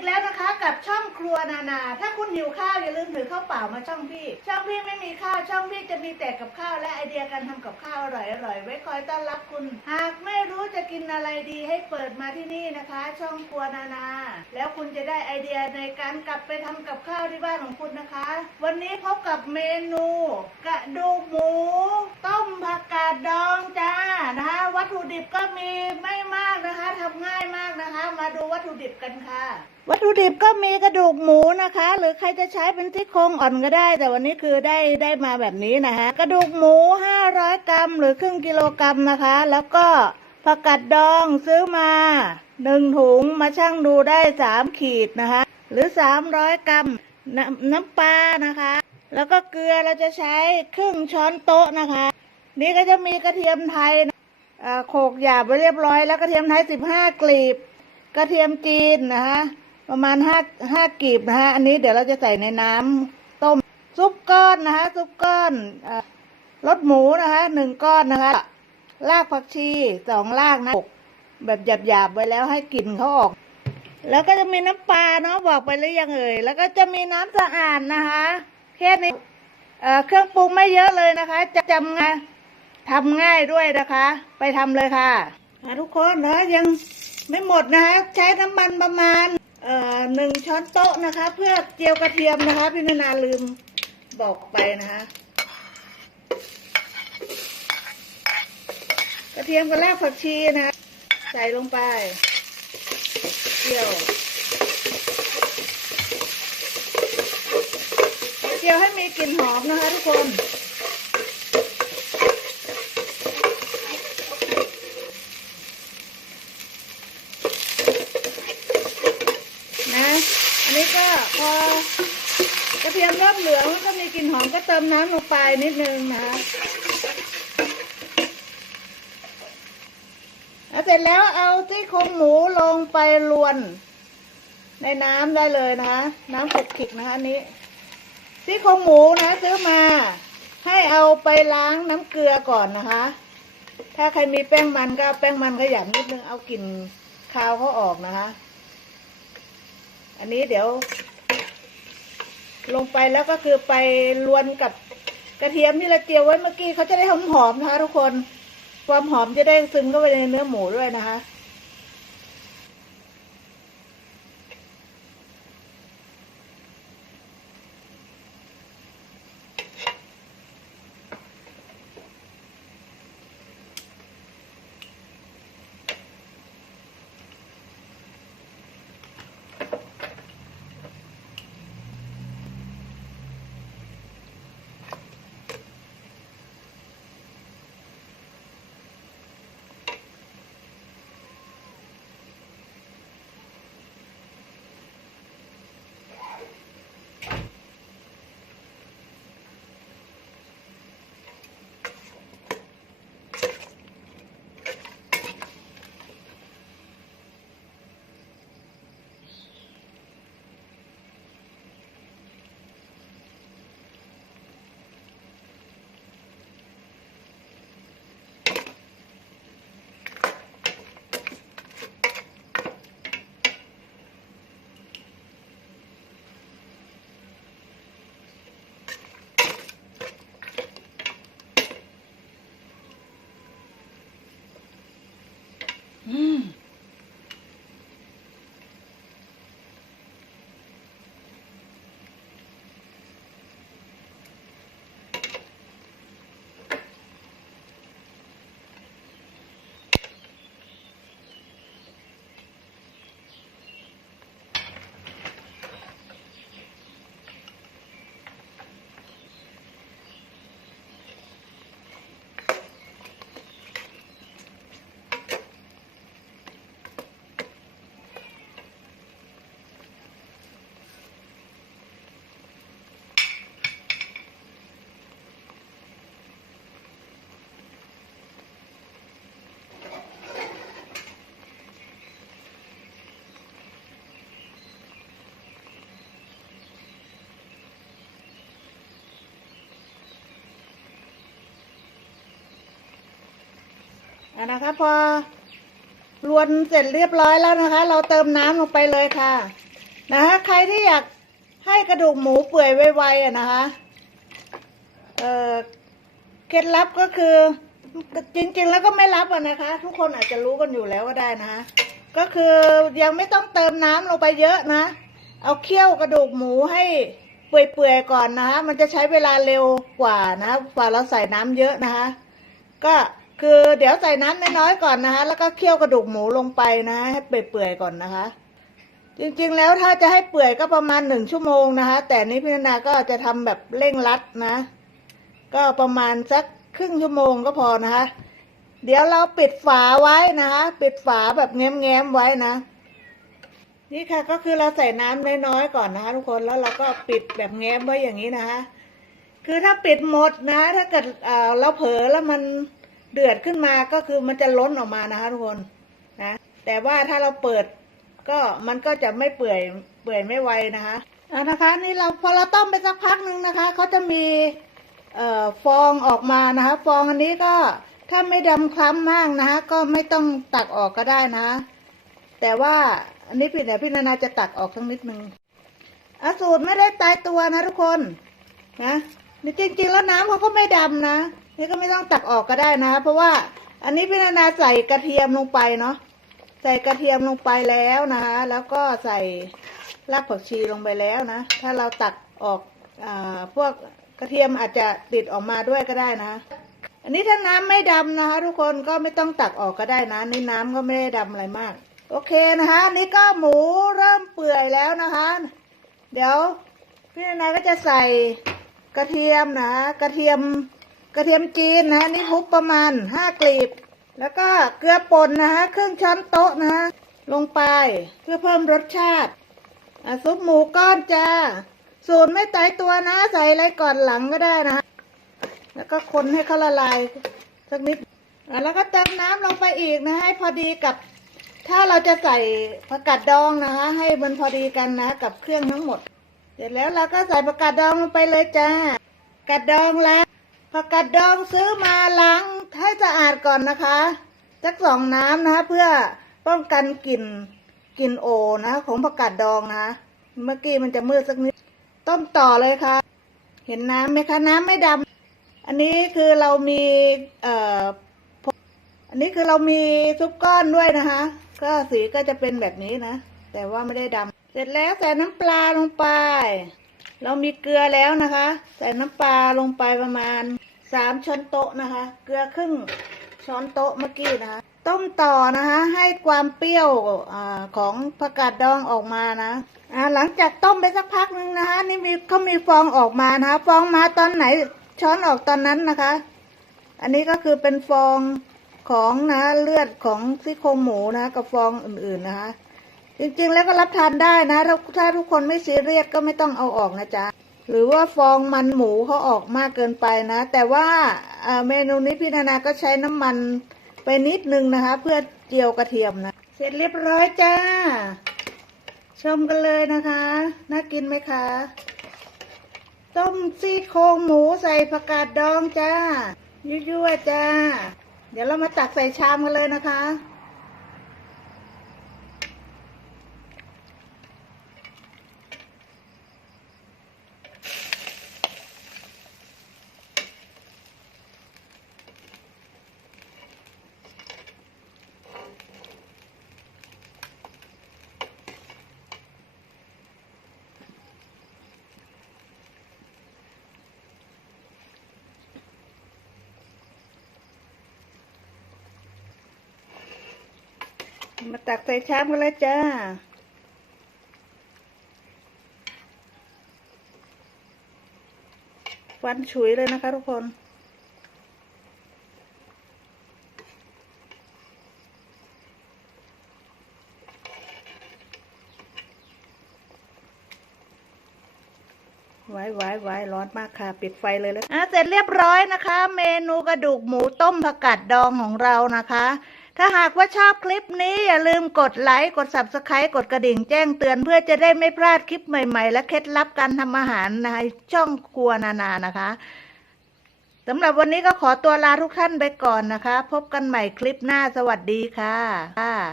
อีกแล้วนะคะกับช่องครัวนานา ถ้าคุณหิวข้าวอย่าลืมถือข้าวเปล่ามาช่องพี่ ช่องพี่ไม่มีข้าวช่องพี่จะมีแต่กับข้าวและไอเดียการทำกับข้าวอร่อยๆไว้คอยต้อนรับคุณ หากไม่รู้จะกินอะไรดีให้เปิดมาที่นี่นะคะ ช่องครัวนานา แล้วคุณจะได้ไอเดียในการกลับไปทำกับข้าวที่บ้านของคุณนะคะ วันนี้พบกับเมนู กระดูกหมู ต้มผักกาดดองจ้านะคะ วัตถุดิบก็มีไม่มากนะคะทำง่ายมากนะคะ มาดูวัตถุดิบกันค่ะวัตถุดิบก็มีกระดูกหมูนะคะ หรือใครจะใช้เป็นที่โครงอ่อนก็ได้ แต่วันนี้คือได้ได้มาแบบนี้นะคะ กระดูกหมู 500 กรัม หรือครึ่งกิโลกรัมนะคะ แล้วก็ผักกาดดองซื้อมาหนึ่งถุงมาชั่งดูได้สามขีดนะคะ หรือ300กรัมน้ำน้ำปลานะคะ แล้วก็เกลือเราจะใช้ครึ่งช้อนโต๊ะนะคะ นี่ก็จะมีกระเทียมไทยอ่อโขกหยาบไว้เรียบร้อย แล้วกระเทียมไทย15กลีบ กระเทียมจีนนะคะ ประมาณห้าห้ากลีบนะคะอันนี้เดี๋ยวเราจะใส่ในน้ำต้มซุปก้อนนะคะซุปก้อนรสหมูนะคะหนึ่งก้อนนะคะรากผักชีสองรากนะแบบหยาบๆไว้แล้วให้กลิ่นเขาออก แล้วก็จะมีน้ำปลาเนาะบอกไปหรือยังเอ่ยแล้วก็จะมีน้ำสะอาดนะคะแค่นี้เครื่องปรุงไม่เยอะเลยนะคะ จะจำง่ายทำง่ายด้วยนะคะ ไปทำเลยค่ะทุกคนนะยังไม่หมดนะคะใช้น้ำมันประมาณ หนึ่งช้อนโต๊ะนะคะ เพื่อเจียวกระเทียมนะคะ พี่นานาลืมบอกไปนะคะ กระเทียมกับรากผักชีนะะใส่ลงไปเจียวเจียวให้มีกลิ่นหอมนะคะทุกคน นะ อันนี้ก็พอกระเทียมเริ่มเหลืองแล้วก็มีกลิ่นหอ มน้ำลงไปนิดนึงนะเสร็จแล้วเอาที่โครงหมูลงไปลวน ในน้ำได้เลยนะคะน้ำขุกขิกนะคะนี้ที่โครงหมูนะซื้อมา ให้เอาไปล้างน้ำเกลือก่อนนะคะ ถ้าใครมีแป้งมันก็แป้งมันขยำนิดนึงเอากลิ่นคาวเขาออกนะคะ อันนี้เดี๋ยว ลงไปแล้วก็คือไปลวนกับกระเทียมที่เราเจียวไว้เมื่อกี้เขาจะได้หอมหอมๆนะคะทุกคน ความหอมจะได้ซึมเข้าไปในเนื้อหมูด้วยนะคะ นะคะพอรวนเสร็จเรียบร้อยแล้วนะคะ เราเติมน้ำลงไปเลยค่ะ นะคะใครที่อยากให้กระดูกหมูเปื่อยไวๆอะนะคะ เอ่อเคล็ดลับก็คือ จริง ๆ แล้วก็ไม่ลับอะนะคะ ทุกคนอาจจะรู้กันอยู่แล้วก็ได้นะคะก็คือยังไม่ต้องเติมน้ำลงไปเยอะนะ เอาเคี่ยวกระดูกหมูให้เปื่อยๆก่อนนะคะ มันจะใช้เวลาเร็วกว่านะกว่าเราใส่น้ำเยอะนะคะ ก็ คือเดี๋ยวใส่น้ำน้อยๆก่อนนะคะ แล้วก็เคี่ยวกระดูกหมูลงไปนะ ให้เปื่อยๆก่อนนะคะ จริงๆแล้วถ้าจะให้เปื่อยก็ประมาณหนึ่งชั่วโมงนะคะ แต่นี้พี่นาก็จะทำแบบเร่งรัดนะ ก็ประมาณสักครึ่งชั่วโมงก็พอนะคะ เดี๋ยวเราปิดฝาไว้นะคะ ปิดฝาแบบแง้มๆไว้นะ นี่ค่ะก็คือเราใส่น้ำน้อยๆก่อนนะคะ ทุกคนแล้วเราก็ปิดแบบแง้มไว้อย่างนี้นะคะ คือถ้าปิดหมดนะ ถ้าเกิดเราเผลอแล้วมัน เดือดขึ้นมาก็คือมันจะล้นออกมานะคะทุกคนนะแต่ว่าถ้าเราเปิดก็มันก็จะไม่เปื่อยเปื่อยไม่ไวนะคะอะนะคะนี่เราพอเราต้มไปสักพักหนึ่งนะคะเขาจะมีออฟองออกมานะคะ ฟองอันนี้ก็ถ้าไม่ดำคล้ำมากนะคะ ก็ไม่ต้องตักออกก็ได้นะ แต่ว่าอันนี้พี่เนี่ยพี่นานาจะตักออกสักนิดนึงอสูตรไม่ได้ตายตัวนะทุกคนนะนี่จริงๆแล้วน้ำเขาก็ไม่ดำนะ นี่ก็ไม่ต้องตักออกก็ได้นะ เพราะว่าอันนี้พี่นานาใส่กระเทียมลงไปเนาะใส่กระเทียมลงไปแล้วนะคะแล้วก็ใส่รากผักชีลงไปแล้วนะ ถ้าเราตักออกอาพวกกระเทียมอาจจะติดออกมาด้วยก็ได้นะ อันนี้ถ้าน้ำไม่ดำนะคะ ทุกคนก็ไม่ต้องตักออกก็ได้นะนี่น้ำก็ไม่ได้ดำอะไรมาก โอเคนะคะนนี่ก็หมูเริ่มเปื่อยแล้วนะคะ เดี๋ยวพี่นานาก็จะใส่กระเทียมนะ กระเทียม กระเทียมจีนนะนี่ทุบประมาณห้ากลีบ แล้วก็เกลือป่นนะคะครึ่งช้อนโต๊ะนะคะลงไปเพื่อเพิ่มรสชาติซุปหมูก้อนจ้าสูตรไม่ตายตัวนะใส่อะไรก่อนหลังก็ได้นะแล้วก็คนให้เขาละลายสักนิดแล้วก็เติมน้ำลงไปอีกนะให้พอดีกับ ถ้าเราจะใส่ผักกาดดองนะคะ ให้มันพอดีกันนะ กับเครื่องทั้งหมด เสร็จแล้วเราก็ใส่ผักกาดดองลงไปเลยจ้ากาดดองแล้าง ผักกาดดองซื้อมาล้างให้สะอาดก่อนนะคะสักสองน้ำนะคะเพื่อป้องกันกลิ่นกลิ่นโอนะของผักกาดดองนะเมื่อกี้มันจะมืดสักนิด ต้มต่อเลยค่ะ เห็นน้ำไหมคะ น้ำไม่ดำอันนี้คือเรามีเอ่ออันนี้คือเรามีซุปก้อนด้วยนะคะ ก็สีก็จะเป็นแบบนี้นะ แต่ว่าไม่ได้ดำเสร็จแล้วใส่น้ำปลาลงไป เรามีเกลือแล้วนะคะ ใส่น้ำปลาลงไปประมาณสามช้อนโต๊ะนะคะ เกลือครึ่งช้อนโต๊ะเมื่อกี้นะคะ ต้มต่อนะคะ ให้ความเปรี้ยวอของผักกาดดองออกมานะหลังจากต้มไปสักพักหนึ่งนะคะ นี่มีเขามีฟองออกมานะคะ ฟองมาตอนไหนช้อนออกตอนนั้นนะคะ อันนี้ก็คือเป็นฟองของนะเลือดของซี่โครงหมูนะกับฟองอื่นๆนะคะ จริงๆแล้วก็รับทานได้นะ ถ้าทุกคนไม่ซีเรียสก็ไม่ต้องเอาออกนะจ๊ะหรือว่าฟองมันหมูเขาออกมากเกินไปนะ แต่ว่าเอ่อเมนูนี้พี่นานาก็ใช้น้ำมันไปนิดนึงนะคะ เพื่อเจียวกระเทียมนะ เสร็จเรียบร้อยจ้า ชมกันเลยนะคะ น่ากินไหมคะ ต้มซี่โครงหมูใส่ผักกาดดองจ้า ยั่วๆจ้า เดี๋ยวเรามาตักใส่ชามกันเลยนะคะ มาตักใส่ชามกันเลยจ้า ฟันฉุยเลยนะคะทุกคน ไว้ไว้ไว้ร้อนมากค่ะ ปิดไฟเลยแล้วอะเสร็จเรียบร้อยนะคะ เมนูกระดูกหมูต้มผักกาดดองของเรานะคะ ถ้าหากว่าชอบคลิปนี้อย่าลืมกดไลค์ กด subscribe กดกระดิ่งแจ้งเตือนเพื่อจะได้ไม่พลาดคลิปใหม่ๆ และเคล็ดลับการทำอาหารในช่องครัวนานานะคะสำหรับวันนี้ก็ขอตัวลาทุกท่านไปก่อนนะคะ พบกันใหม่คลิปหน้าสวัสดีค่ะ